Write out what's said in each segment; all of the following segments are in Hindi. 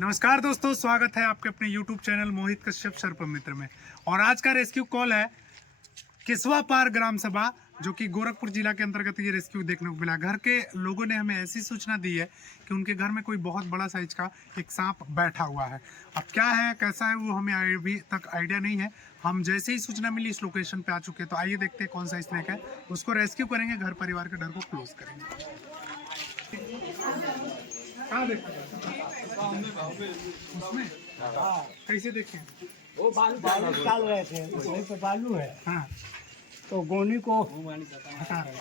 नमस्कार दोस्तों, स्वागत है आपके अपने YouTube चैनल मोहित कश्यप सर्पम मित्र में। और आज का रेस्क्यू कॉल है केसवा पार ग्राम सभा, जो कि गोरखपुर जिला के अंतर्गत ये रेस्क्यू देखने को मिला। घर के लोगों ने हमें ऐसी सूचना दी है कि उनके घर में कोई बहुत बड़ा साइज का एक सांप बैठा हुआ है। अब क्या है, कैसा है, वो हमें अभी तक आइडिया नहीं है। हम जैसे ही सूचना मिली इस लोकेशन पे आ चुके हैं। तो आइए देखते हैं कौन सा स्नेक है, उसको रेस्क्यू करेंगे, घर परिवार के डर को क्लोज करेंगे। उसमें कैसे देखें? वो बालू डाल रहे थे, वहीं पे बालू है। हाँ, तो गोनी को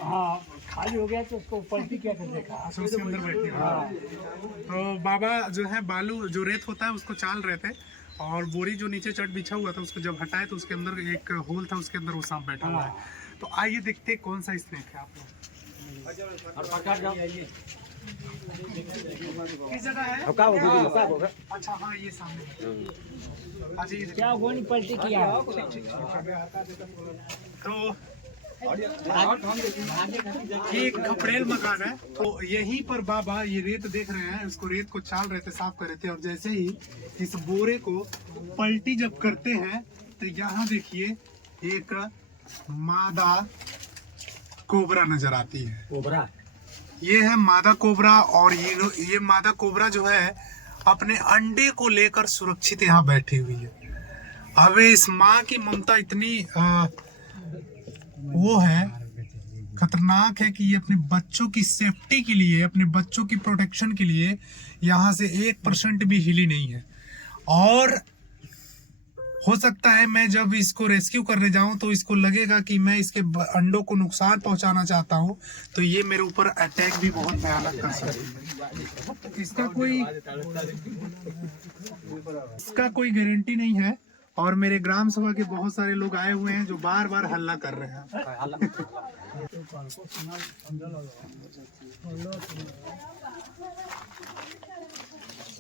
हाँ खाली हो गया तो उसको पलटी किया तो देखा उसके अंदर बैठे। हाँ, तो बाबा जो है बालू जो रेत होता है उसको चाल रहे थे, और बोरी जो नीचे चट बिछा हुआ था उसको जब हटाए तो उसके अंदर एक होल था, उसके अंदर वो सांप बैठा हुआ है। तो आइए देखते हैं कौन सा स्नेक है। आप लोग किस जगह है? अच्छा हाँ, ये सामने। अच्छा ये क्या गोनी पलटी किया। तो ये एक खपड़ेल मकान है। तो यहीं पर बाबा ये रेत देख रहे हैं, उसको रेत को चाल रहे थे, साफ कर रहे थे। और जैसे ही इस बोरे को पलटी जब करते हैं तो यहाँ देखिए एक मादा कोबरा नजर आती है। कोबरा ये है मादा कोबरा, और ये मादा कोबरा जो है अपने अंडे को लेकर सुरक्षित यहाँ बैठी हुई है। अब इस माँ की ममता इतनी वो है, खतरनाक है कि ये अपने बच्चों की सेफ्टी के लिए, अपने बच्चों की प्रोटेक्शन के लिए यहाँ से 1% भी हिली नहीं है। और हो सकता है मैं जब इसको रेस्क्यू करने जाऊं तो इसको लगेगा कि मैं इसके अंडों को नुकसान पहुंचाना चाहता हूं, तो ये मेरे ऊपर अटैक भी बहुत भयानक कर सकती है। इसका कोई गारंटी नहीं है। और मेरे ग्राम सभा के बहुत सारे लोग आए हुए हैं जो बार बार हल्ला कर रहे हैं।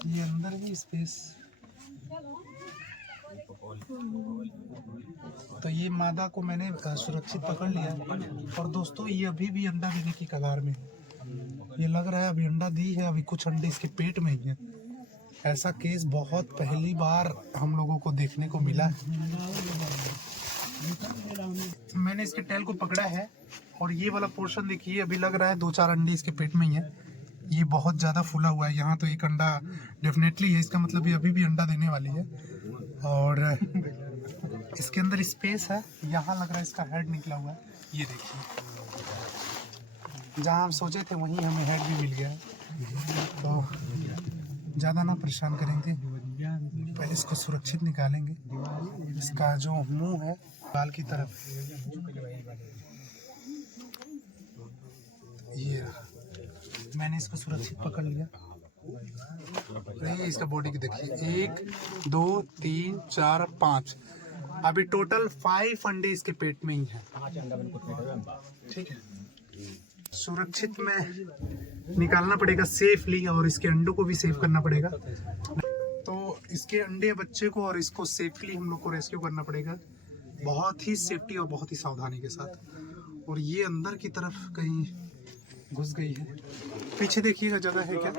ये अंदर भी स्पेस। तो ये मादा को मैंने सुरक्षित पकड़ लिया। और दोस्तों ये अभी भी अंडा देने की कगार में है। ये लग रहा है अभी अंडा दी है, अभी कुछ अंडे इसके पेट में ही है। ऐसा केस बहुत पहली बार हम लोगों को देखने को मिला है। मैंने इसके टेल को पकड़ा है, और ये वाला पोर्शन देखिए, अभी लग रहा है 2-4 अंडे इसके पेट में ही है। ये बहुत ज़्यादा फूला हुआ है। यहाँ तो एक अंडा डेफिनेटली है, इसका मतलब ये अभी भी अंडा देने वाली है। और इसके अंदर स्पेस है। यहाँ लग रहा है इसका हेड निकला हुआ है। ये देखिए, जहाँ हम सोचे थे वहीं हमें हेड भी मिल गया है। तो ज़्यादा ना परेशान करेंगे, पहले इसको सुरक्षित निकालेंगे। इसका जो मुंह है बाल की तरफ, ये मैंने इसको सुरक्षित पकड़ लिया। ये इसका बॉडी की देखिए, 1 2 3 4 5, अभी टोटल 5 अंडे इसके पेट में ही है। ठीक है, सुरक्षित में निकालना पड़ेगा सेफली, और इसके अंडों को भी सेव करना पड़ेगा। तो इसके अंडे बच्चे को और इसको सेफली हम लोग को रेस्क्यू करना पड़ेगा, बहुत ही सेफ्टी और बहुत ही सावधानी के साथ। और ये अंदर की तरफ कहीं घुस गई है। पीछे देखिएगा, जगह है क्या?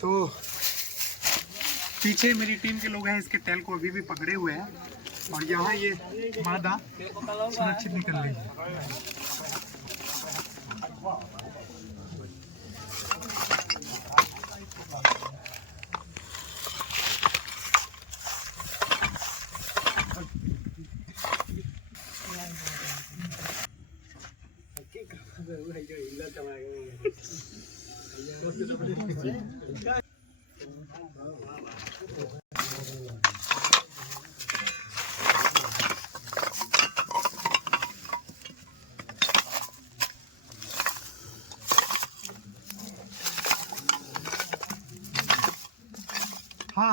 तो पीछे मेरी टीम के लोग हैं, इसके टेल को अभी भी पकड़े हुए हैं। और यहाँ ये मादा सुरक्षित निकल रही है।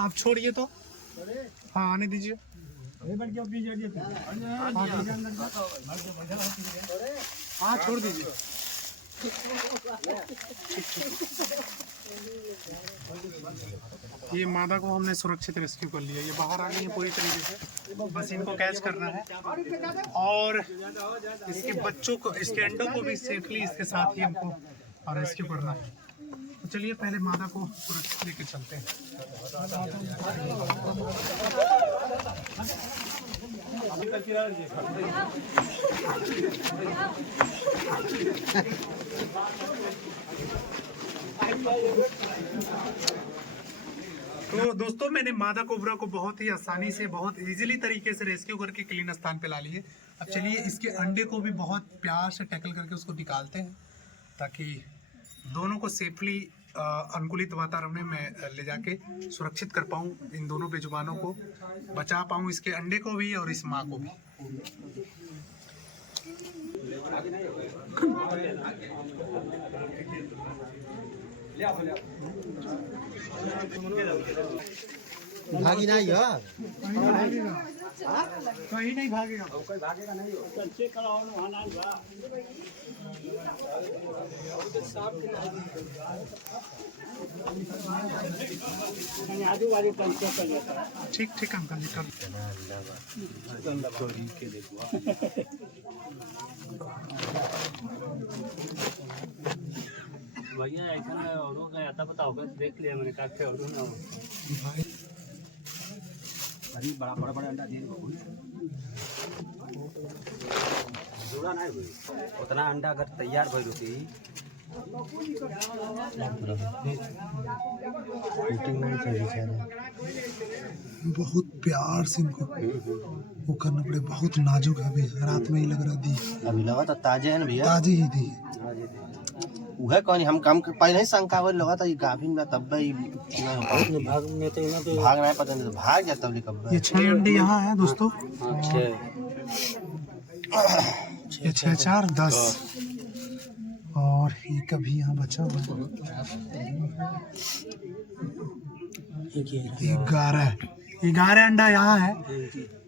आप छोड़िए तो, हाँ आने दीजिए। हाँ छोड़ दीजिए। ये मादा को हमने सुरक्षित रेस्क्यू कर लिया, ये बाहर आ गई है पूरी तरीके से, बस इनको कैच करना है और इसके बच्चों को, इसके अंडों को भी सेफली इसके साथ ही हमको और रेस्क्यू करना है। तो चलिए पहले मादा को सुरक्षित लेके चलते हैं। तो दोस्तों मैंने मादा कोबरा को बहुत ही आसानी से, बहुत इजीली तरीके से रेस्क्यू करके क्लीन स्थान पे ला लिए। अब चलिए इसके अंडे को भी बहुत प्यार से टैकल करके उसको निकालते हैं ताकि दोनों को सेफली अनुकूलित वातावरण में ले जाके सुरक्षित कर पाऊँ, इन दोनों बेजुबानों को बचा पाऊँ, इसके अंडे को भी और इस माँ को भी। भागी नहीं यार, कहीं नहीं भागेगा। ठीक ठीक अंकल जी कर। भैया ऐसा और गया था, बताओ देख लिया मैंने काट के और ना अरे बड़ा बड़ा बड़ा अंडा दे जोड़ा नहीं हुई उतना अंडा अगर तैयार भई होती बहुत प्यार से इनको वो करना पड़े, बहुत नाजुक है भैया, रात में ही लग रहा दी। अभी लगा तो ताजे है ना भैया, ताजी ही दी। उहे कहनी हम काम पहले ही शंका हो लगा था ये गाभिन में तब भाई भाग में तो ना तो भाग नहीं पता नहीं भाग जाता है कब। ये 6 अंडे यहाँ है दोस्तों, ये 6 4 10 और ये कभी यहाँ बचा हुआ है 11 अंडा यहाँ है।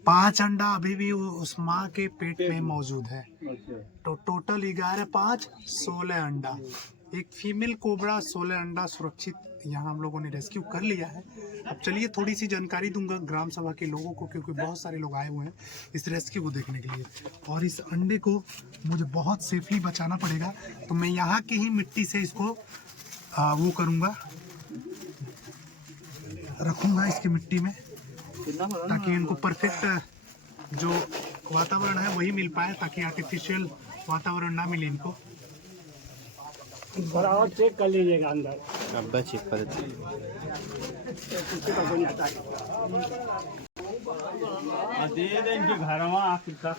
5 अंडा अभी भी उस माँ के पेट में मौजूद है, तो टोटल 11 5 16 अंडा। एक फीमेल कोबरा 16 अंडा सुरक्षित यहाँ हम लोगों ने रेस्क्यू कर लिया है। अब चलिए थोड़ी सी जानकारी दूंगा ग्राम सभा के लोगों को, क्योंकि बहुत सारे लोग आए हुए हैं इस रेस्क्यू को देखने के लिए, और इस अंडे को मुझे बहुत सेफली बचाना पड़ेगा। तो मैं यहाँ की ही मिट्टी से इसको वो करूँगा, रखूँगा इसकी मिट्टी में, ताकि इनको परफेक्ट जो वातावरण है वही मिल पाए, ताकि आर्टिफिशियल वातावरण ना मिले इनको। बराबर चेक कर लीजिएगा अंदर, अब चेक कर दे दे इनके घर में आके का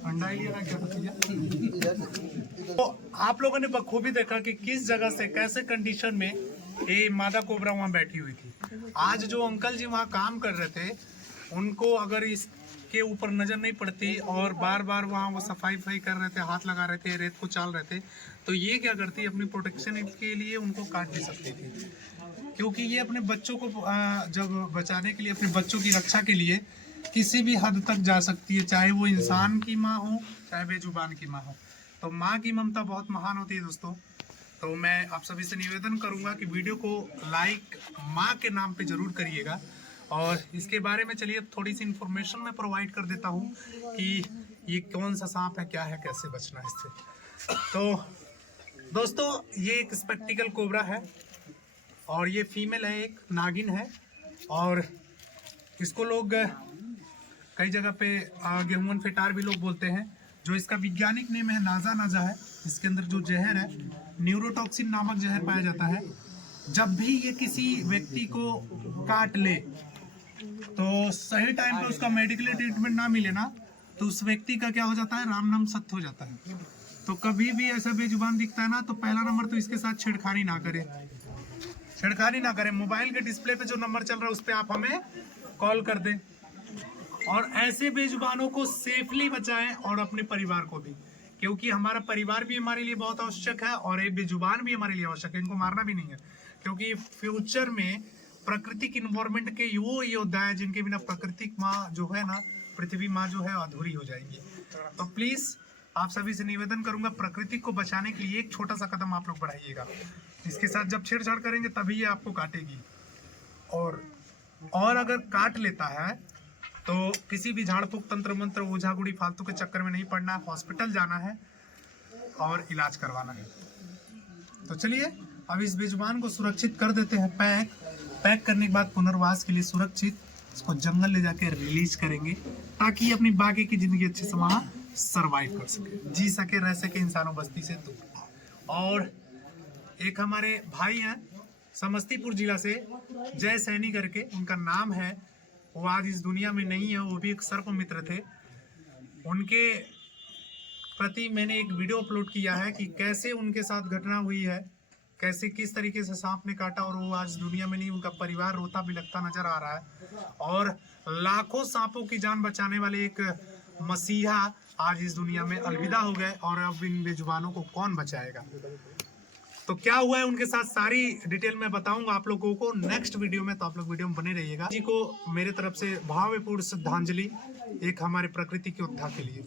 अंडा ही लिया क्या भतीजा? तो आप लोगों ने बखूबी देखा कि किस जगह से, कैसे कंडीशन में ये मादा कोबरा वहाँ बैठी हुई थी। आज जो अंकल जी वहाँ काम कर रहे थे, उनको अगर इसके ऊपर नजर नहीं पड़ती और बार बार वहाँ वो सफाई कर रहे थे, हाथ लगा रहे थे, रेत को चाल रहे थे, तो ये क्या करती, अपनी प्रोटेक्शन के लिए उनको काट भी सकती थी, क्योंकि ये अपने बच्चों को जब बचाने के लिए, अपने बच्चों की रक्षा के लिए किसी भी हद तक जा सकती है, चाहे वो इंसान की माँ हो, चाहे बेजुबान की माँ हो। तो माँ की ममता बहुत महान होती है दोस्तों। तो मैं आप सभी से निवेदन करूंगा कि वीडियो को लाइक माँ के नाम पे जरूर करिएगा, और इसके बारे में चलिए थोड़ी सी इन्फॉर्मेशन मैं प्रोवाइड कर देता हूँ कि ये कौन सा सांप है, क्या है, कैसे बचना है इससे। तो दोस्तों ये एक स्पेक्टिकल कोबरा है, और ये फीमेल है, एक नागिन है, और इसको लोग कई जगह पे गेहूं फेटार भी लोग बोलते हैं। जो इसका वैज्ञानिक नेम है नाजा नाजा है। इसके अंदर जो जहर है, न्यूरोटॉक्सिन नामक जहर पाया जाता है। जब भी ये किसी व्यक्ति को काट ले तो सही टाइम पे उसका मेडिकली ट्रीटमेंट ना मिले ना, तो उस व्यक्ति का क्या हो जाता है, राम नाम सत्य हो जाता है। तो कभी भी ऐसा बेजुबान दिखता है ना, तो पहला नंबर तो इसके साथ छेड़खानी ना करें, छेड़खानी ना करें। मोबाइल के डिस्प्ले पे जो नंबर चल रहा है उस पर आप हमें कॉल कर दें, और ऐसे बेजुबानों को सेफली बचाएं और अपने परिवार को भी, क्योंकि हमारा परिवार भी हमारे लिए बहुत आवश्यक है और ये बेजुबान भी हमारे लिए आवश्यक है। इनको मारना भी नहीं है, क्योंकि फ्यूचर में प्राकृतिक इन्वायरमेंट के वो योद्धा है जिनके बिना प्राकृतिक माँ जो है ना, पृथ्वी माँ जो है अधूरी हो जाएगी। तो प्लीज आप सभी से निवेदन करूंगा, प्रकृति को बचाने के लिए एक छोटा सा कदम आप लोग बढ़ाइएगा। इसके साथ जब छेड़छाड़ करेंगे तभी ये आपको काटेगी, और अगर काट लेता है तो किसी भी झाड़ फूक तंत्र मंत्र ओझा गुड़ी फालतू के चक्कर में नहीं पड़ना है, हॉस्पिटल जाना है और इलाज करवाना है। तो चलिए अब इस बेजुबान को सुरक्षित कर देते हैं पैक करने के बाद पुनर्वास के लिए सुरक्षित इसको जंगल ले जाके रिलीज करेंगे, ताकि ये अपनी बाकी की जिंदगी अच्छे से वहाँ सरवाइव कर सके, जी सके, रह सके इंसानों बस्ती से दूर। और एक हमारे भाई हैं समस्तीपुर जिला से, जय सैनी करके उनका नाम है, वो आज इस दुनिया में नहीं है, वो भी एक सर्प मित्र थे। उनके प्रति मैंने एक वीडियो अपलोड किया है कि कैसे उनके साथ घटना हुई है, कैसे किस तरीके से सांप ने काटा, और वो आज दुनिया में नहीं, उनका परिवार रोता बिलखता नजर आ रहा है। और लाखों सांपों की जान बचाने वाले एक मसीहा आज इस दुनिया में अलविदा हो गए, और अब इन बेजुबानों को कौन बचाएगा। तो क्या हुआ है उनके साथ सारी डिटेल मैं बताऊंगा आप लोगों को नेक्स्ट वीडियो में, तो आप लोग वीडियो में बने रहिएगा। जी को मेरे तरफ से भावपूर्ण श्रद्धांजलि एक हमारे प्रकृति के योद्धा के लिए।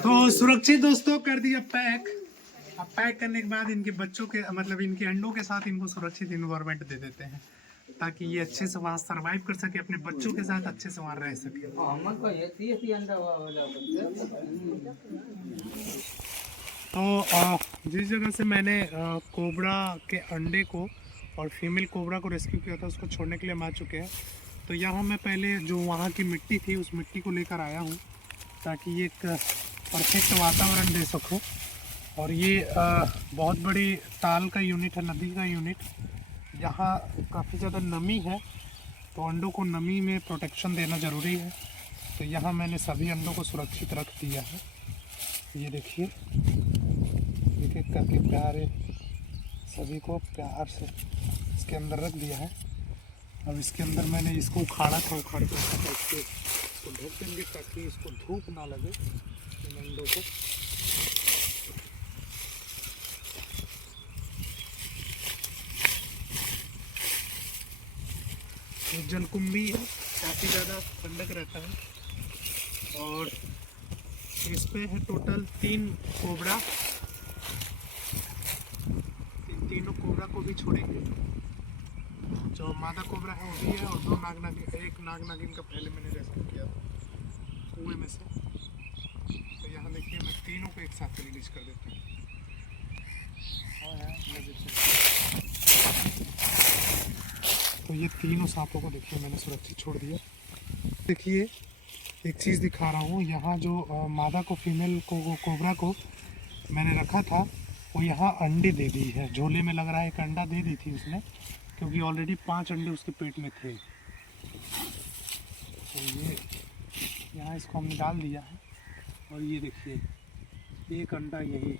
तो सुरक्षित दोस्तों कर दिया पैक। अब पैक करने के बाद इनके बच्चों के मतलब इनके अंडों के साथ इनको सुरक्षित इन्वायरमेंट दे देते हैं, ताकि ये अच्छे से वहाँ सरवाइव कर सके, अपने बच्चों के साथ अच्छे से वहाँ रह सके। तो जिस जगह से मैंने कोबरा के अंडे को और फीमेल कोबरा को रेस्क्यू किया था, उसको छोड़ने के लिए हम आ चुके हैं। तो यहाँ मैं पहले जो वहाँ की मिट्टी थी उस मिट्टी को लेकर आया हूँ, ताकि ये एक परफेक्ट वातावरण दे सकूँ। और ये बहुत बड़ी ताल का यूनिट है, नदी का यूनिट, यहाँ काफ़ी ज़्यादा नमी है, तो अंडों को नमी में प्रोटेक्शन देना ज़रूरी है। तो यहाँ मैंने सभी अंडों को सुरक्षित रख दिया है। ये देखिए, एक एक करके प्यारे सभी को प्यार से इसके अंदर रख दिया है। अब इसके अंदर मैंने इसको उखाड़ा था, उखाड़ कर इसको ढक देंगे ताकि इसको धूप ना लगे इन अंडों को। ये जलकुंभी है, काफ़ी ज़्यादा ठंडक रहता है। और इस पे है टोटल 3 कोबरा, तीनों कोबरा को भी छोड़ेंगे। जो मादा कोबरा है वो भी है, और 2 नाग नागिन, एक नाग नागिन का पहले मैंने रेस्क्यू किया था कुएं में से। तो यहाँ देखिए मैं तीनों को एक साथ रिलीज कर देता हूँ। तो ये तीनों सांपों को देखिए मैंने सुरक्षित छोड़ दिया। देखिए एक चीज़ दिखा रहा हूँ, यहाँ जो मादा को फीमेल को कोबरा को मैंने रखा था, वो यहाँ अंडे दे दी है। झोले में लग रहा है एक अंडा दे दी थी उसने, क्योंकि ऑलरेडी 5 अंडे उसके पेट में थे। तो ये यहाँ इसको हमने डाल दिया है। और ये देखिए एक अंडा यही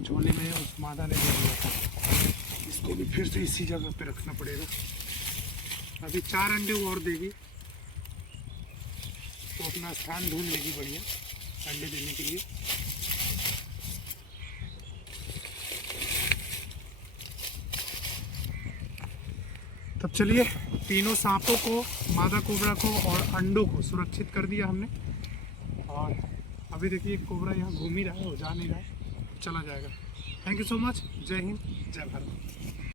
झोले में उस मादा ने दे दिया था, इसको भी फिर से इसी जगह पे रखना पड़ेगा। अभी 4 अंडे वो और देगी, तो अपना स्थान ढूंढ लेगी बढ़िया अंडे देने के लिए। तब चलिए तीनों सांपों को, मादा कोबरा को और अंडों को सुरक्षित कर दिया हमने। और अभी देखिए कोबरा यहाँ घूम ही रहा है, वो जा नहीं रहा है, चला जाएगा। Thank you so much. जय हिंद, जय भारत।